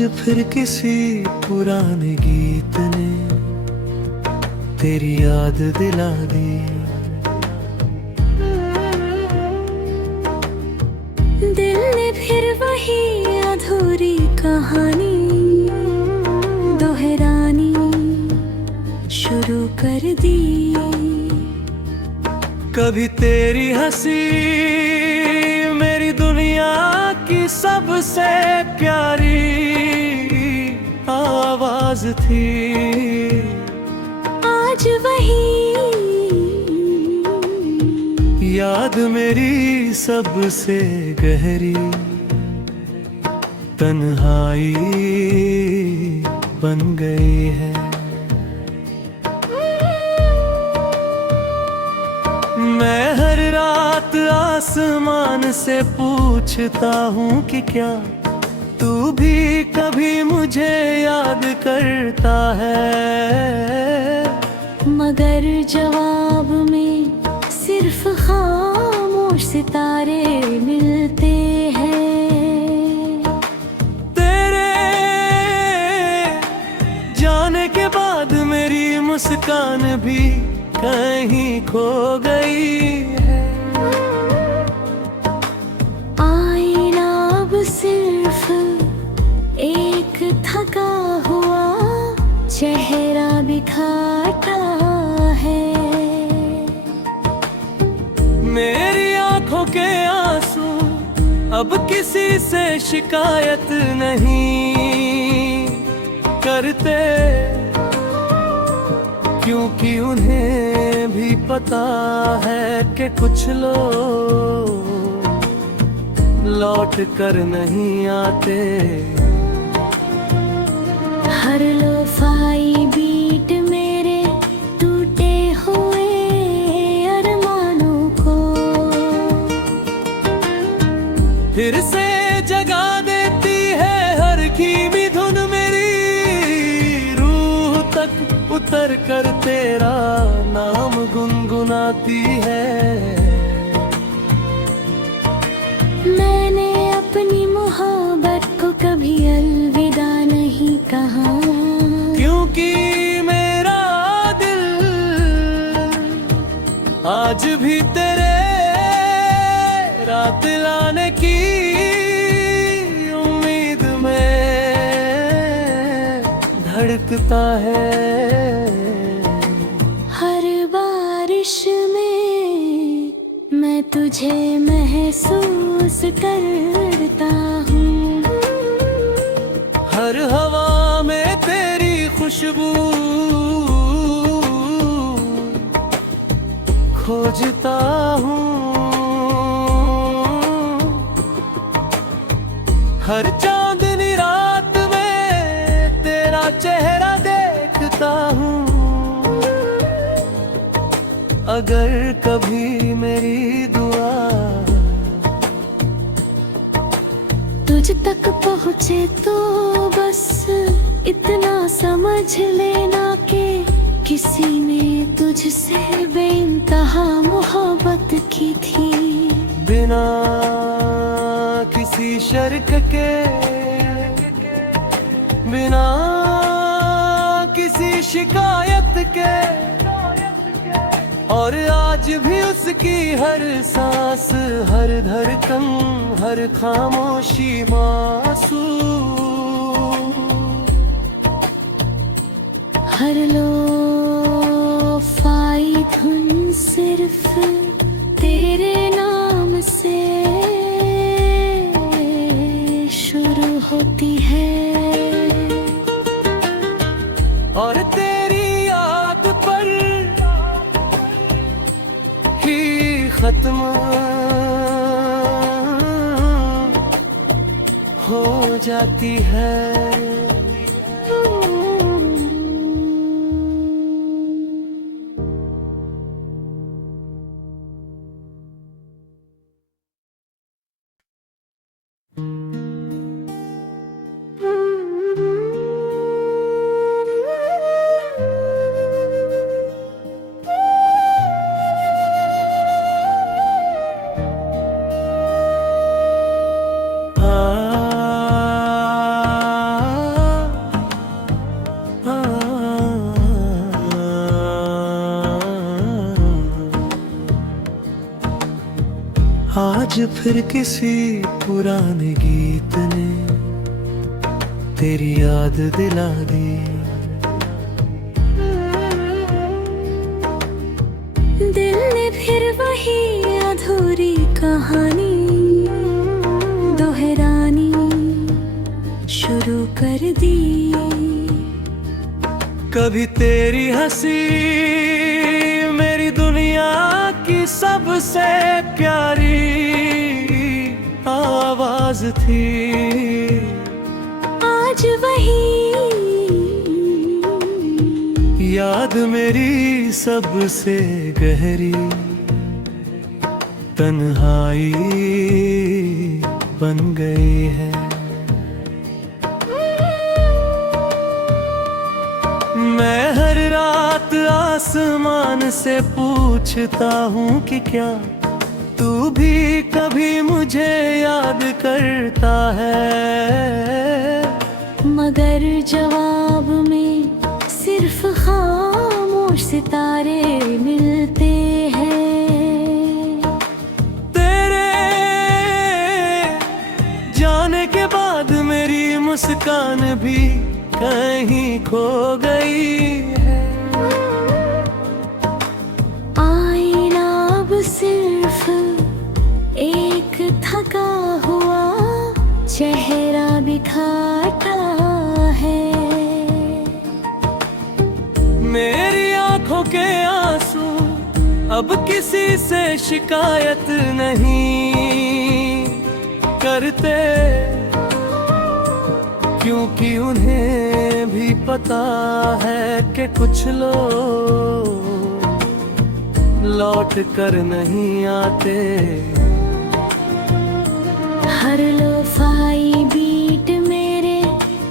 फिर किसी पुराने गीत ने तेरी याद दिला दी। दिल ने फिर वही अधूरी कहानी दोहरानी शुरू कर दी। कभी तेरी हंसी मेरी दुनिया की सबसे प्यारी आवाज थी। आज वही याद मेरी सबसे गहरी तन्हाई बन गई है। मैं हर रात आसमान से पूछता हूँ कि क्या तू भी कभी मुझे याद करता है, मगर जवाब में सिर्फ खामोश सितारे मिलते हैं। तेरे जाने के बाद मेरी मुस्कान भी कहीं खो गई है। आईना अब सिर्फ एक थका हुआ चेहरा दिखाता है। मेरी आंखों के आंसू अब किसी से शिकायत नहीं करते, क्योंकि उन्हें भी पता है कि कुछ लोग लौट कर नहीं आते। हर लोफाई बीट मेरे टूटे हुए अरमानों को फिर से जगा देती है। हर कीमी धुन मेरी रूह तक उतर कर तेरा नाम गुनगुनाती है। मैंने अपनी मोहब्बत को कभी अलविदा नहीं कहा, क्योंकि मेरा दिल आज भी तेरे रात लाने की उम्मीद में धड़कता है। हर बारिश में मैं तुझे महसूस करता हूँ। हर हवा में तेरी खुशबू खोजता हूँ। हर चांदनी रात में तेरा चेहरा देखता हूँ। अगर कभी मेरी दुआ तुझ तक पहुँचे तो बस इतना समझ लेना कि किसी ने तुझसे बेइंतहा मोहब्बत की थी। बिना किसी शर्त के, बिना किसी शिकायत के, और आज भी उसकी हर सांस, हर धड़कन, हर खामोशी मासूम। हर लोफाई धुन सिर्फ तेरे नाम से शुरू होती है, और तेरी याद पर ही खत्म हो जाती है। आज फिर किसी पुराने गीत ने तेरी याद दिला दी। दिल ने फिर वही अधूरी कहानी दोहरानी शुरू कर दी। कभी तेरी हंसी मेरी दुनिया की सबसे प्यारी आवाज थी। आज वही याद मेरी सबसे गहरी तन्हाई बन गई है। मैं हर रात आसमान से पूछता हूँ कि क्या तू भी कभी मुझे याद करता है। मगर जवाब में सिर्फ खामोश सितारे मिलते हैं। तेरे जाने के बाद मेरी मुस्कान भी कहीं खो गई है। आईना अब सिर्फ एक थका हुआ चेहरा दिखाता है। मेरी आंखों के आंसू अब किसी से शिकायत नहीं करते, क्योंकि उन्हें भी पता है कि कुछ लोग लौट कर नहीं आते। हर लोफाई बीट मेरे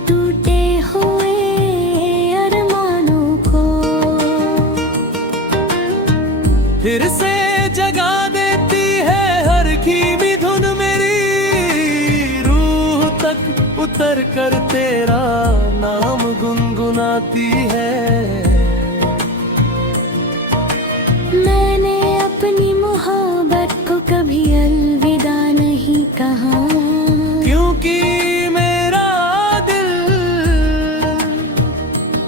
टूटे हुए अरमानों को फिर से जगा देती है। हर धीमी धुन मेरी रूह तक उतर कर तेरा नाम गुनगुनाती है। मैंने अपनी मोहब्बत को कभी अलविदा नहीं कहा, क्योंकि मेरा दिल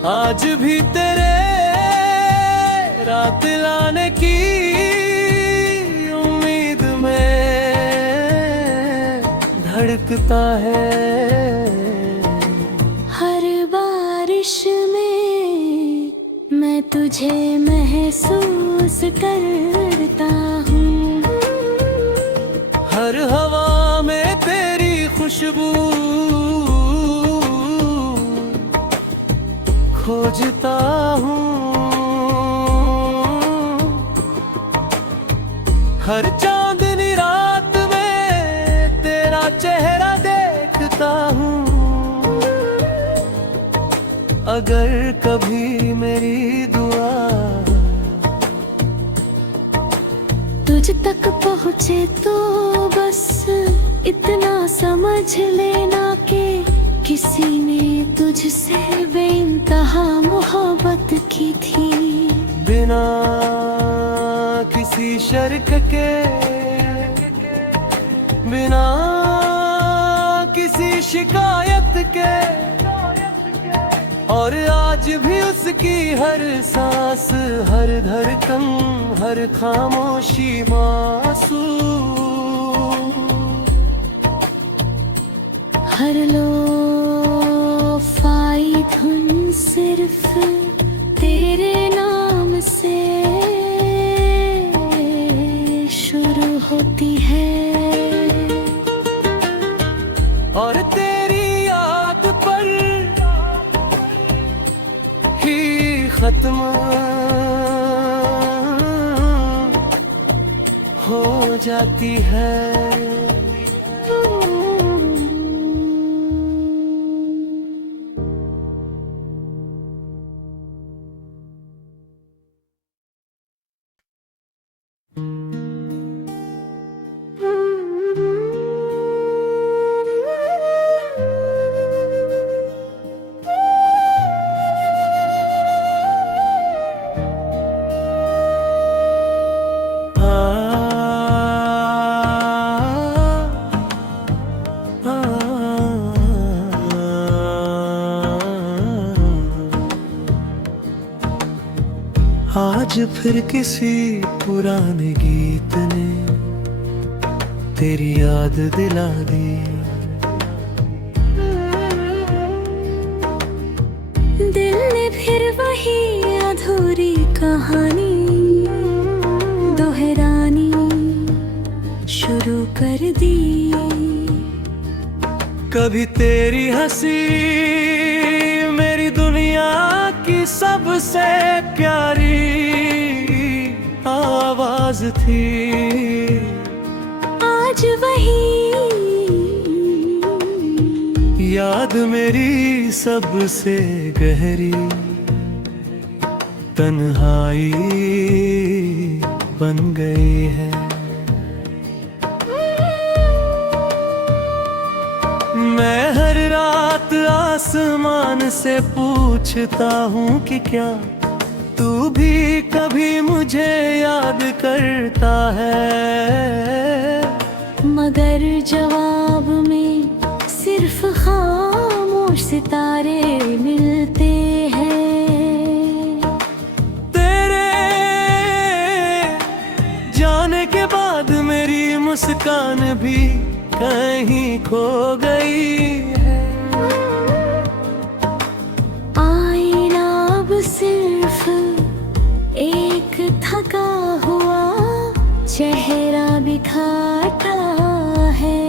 आज भी तेरे रात लाने की उम्मीद में धड़कता है। हर बारिश में मैं तुझे महसूस करता हूँ। हर हवा में तेरी खुशबू खोजता हूँ। हर चांदनी रात में तेरा चेहरा देखता हूँ। अगर कभी मेरी दुआ तुझ तक पहुँचे तो बस इतना समझ लेना कि किसी ने तुझसे बेइंतहा मोहब्बत की थी। बिना किसी शर्त के, बिना किसी शिकायत के, और आज भी उसकी हर सांस, हर धड़कन, हर खामोशी मासूम। हर लोफाई धुन सिर्फ तेरे नाम से शुरू होती है और तेरी याद पर ही खत्म हो जाती है। आज फिर किसी पुराने गीत ने तेरी याद दिला दी। दिल ने फिर वही अधूरी कहानी दोहरानी शुरू कर दी। कभी तेरी हंसी मेरी दुनिया की सबसे प्यारी आवाज थी। आज वही याद मेरी सबसे गहरी तन्हाई बन गई है। मैं हर रात आसमान से पूछता हूँ कि क्या तू भी कभी मुझे याद करता है। मगर जवाब में सिर्फ खामोश सितारे मिलते हैं। तेरे जाने के बाद मेरी मुस्कान भी कहीं खो गई है। आईना अब सिर्फ एक थका हुआ चेहरा दिखाता है।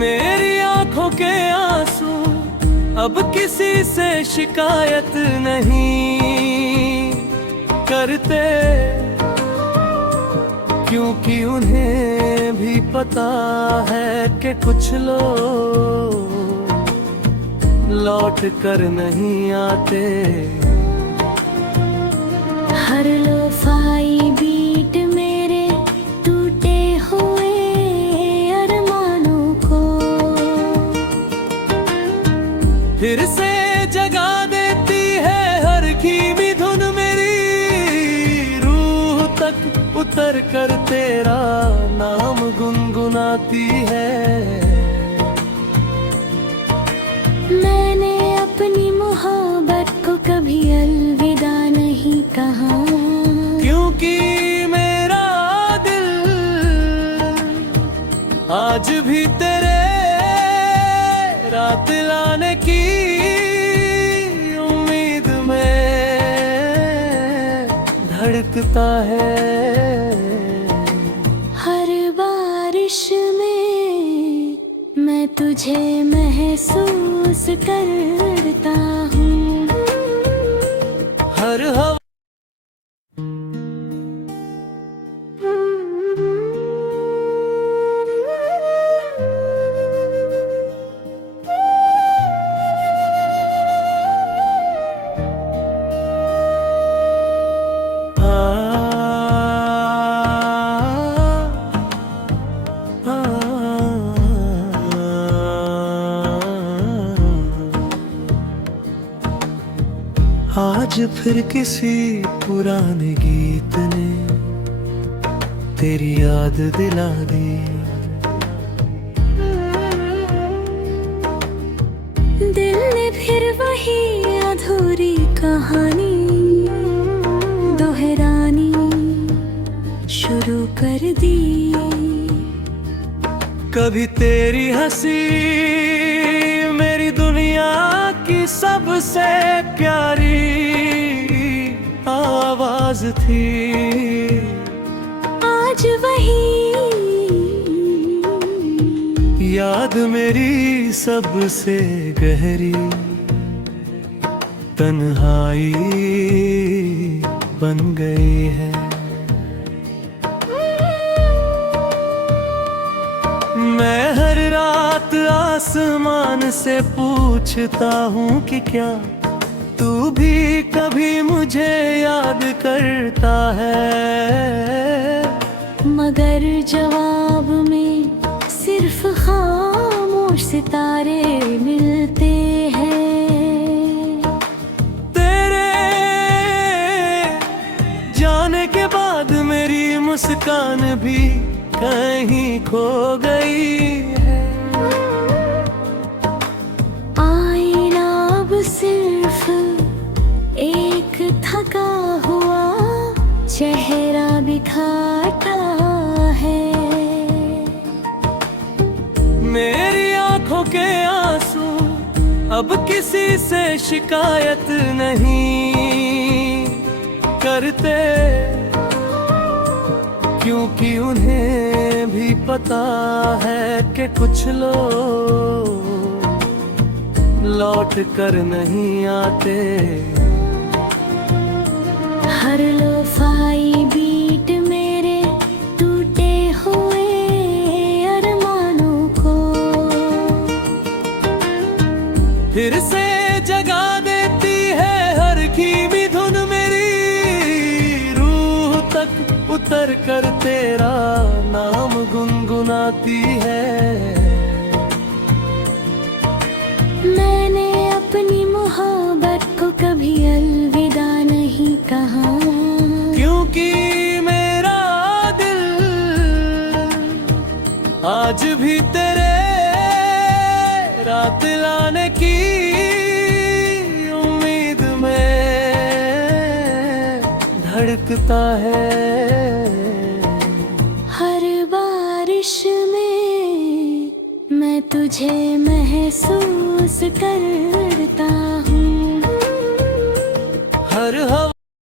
मेरी आंखों के आंसू अब किसी से शिकायत नहीं करते, क्योंकि उन्हें भी पता है कि कुछ लोग लौट कर नहीं आते। हर लोफाई बीट मेरे टूटे हुए अरमानों को फिर से जगा देती है। हर धीमी धुन मेरी रूह तक उतर कर तेरा नाम गुनगुनाती है। मैंने अपनी मोहब्बत को कभी अलविदा नहीं कहा, क्योंकि मेरा दिल आज भी तेरे रात लाने की उम्मीद में धड़कता है। हर बारिश में मैं तुझे महसूस करता हूँ। हर हवा आज फिर किसी पुराने गीत ने तेरी याद दिला दी। दिल ने फिर वही अधूरी कहानी दोहरानी शुरू कर दी। कभी तेरी हंसी मेरी दुनिया की सबसे प्यारी आवाज थी। आज वही याद मेरी सबसे गहरी तन्हाई बन गई है। मैं हर रात आसमान से पूछता हूँ कि क्या तू भी कभी मुझे याद करता है। मगर जवाब में सिर्फ खामोश सितारे मिलते हैं। तेरे जाने के बाद मेरी मुस्कान भी कहीं खो गई है। आईना अब सिर्फ एक चेहरा दिखाता है। मेरी आंखों के आंसू अब किसी से शिकायत नहीं करते, क्योंकि उन्हें भी पता है कि कुछ लोग लौट कर नहीं आते। हर लोफाई बीट मेरे टूटे हुए अरमानों को फिर से जगा देती है हर कीमी धुन मेरी, रूह तक उतर कर तेरा नाम गुनगुनाती है। मैंने अपनी मोहब्बत को कभी अलविदा नहीं कहा, क्योंकि मेरा दिल आज भी तेरे रात लाने की उम्मीद में धड़कता है। हर बारिश में मैं तुझे महसूस करता हूँ। हर हवा